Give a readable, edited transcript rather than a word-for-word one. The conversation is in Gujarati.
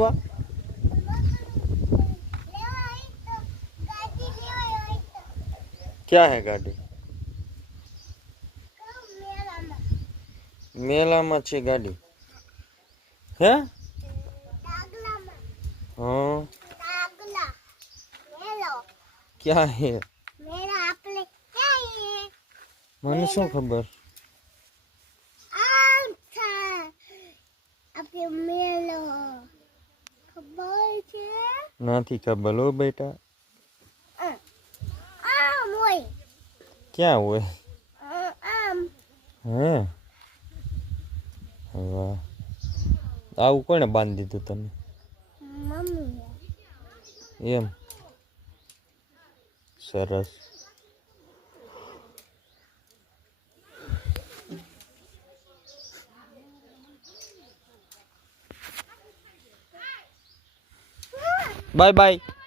ફરવા? क्या है गाड़ी? मेला में छे गाड़ी है? हाँ क्या है? મને શું ખબર? નથી ખબર હો બેટા. ક્યાં હોય? હે વાહ, આવું કોણે બાંધી દીધું તને? એમ સરસ. Bye bye.